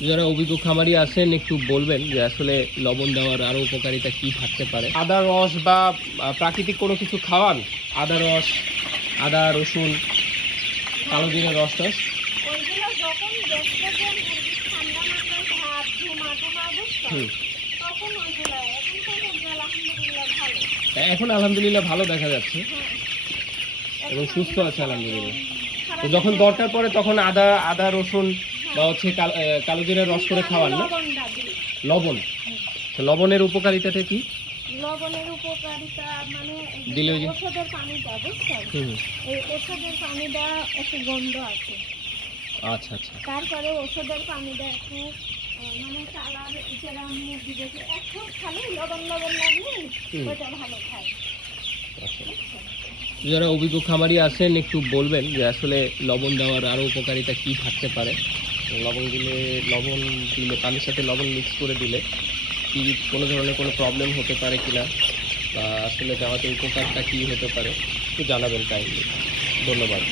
যারা অভিজ্ঞ খামারি আছেন একটু বলবেন যে আসলে লবণ দেওয়ার আরো উপকারিতা কি থাকতে পারে। আদা রস বা প্রাকৃতিক কোনো কিছু খাওয়ান, আদা রস, আদা রসুন, কালো জিরের রস টস? ওইগুলো যখন দেখতে যে মুরগির ঠান্ডা মাথায় ভাত ঝুমা টুমা বুঝছো হুম। তখন ওইগুলো এখন তো মুরগি আলহামদুলিল্লাহ ভালো। এখন আলহামদুলিল্লাহ ভালো দেখা যাচ্ছে হ্যাঁ এবং এখন সুস্থ ওইগুলো আছে আলহামদুলিল্লাহ। সারা তো যখন দিন দরকার পড়ে তখন আদা রসুন বা হচ্ছে কালো জিরের রস করে খাওয়ান না? লবণটা দিই। লবণ, তো লবণের উপকারিতাটা কি? লবণের উপকারিতা মানে এই যে দিলে ওই যে ওষুধের পানিটা বুঝছো হুম। এই ওষুধের পানিটা একটু গন্ধ আছে, আচ্ছা আচ্ছা তারপরে ওষুধের পানিটা একটু মানে কালার যেরকম মুরগি দেখে একটু খালি লবণ লবণ লাগলে হুম। ওইটা ভালো খায় আচ্ছা। বুঝছো? যারা অভিজ্ঞ খামারি আছেন একটু বলবেন যে আসলে লবণ দেওয়ার আরো উপকারিতা কি থাকতে পারে। লবণ দিলে পানির সাথে লবণ মিক্স করে দিলে কি কোনো ধরনের কোনো প্রবলেম হতে পারে কিনা, বা আসলে দেওয়াতে উপকারটা কি হতে পারে একটু জানাবেন কাইন্ডলি। ধন্যবাদ।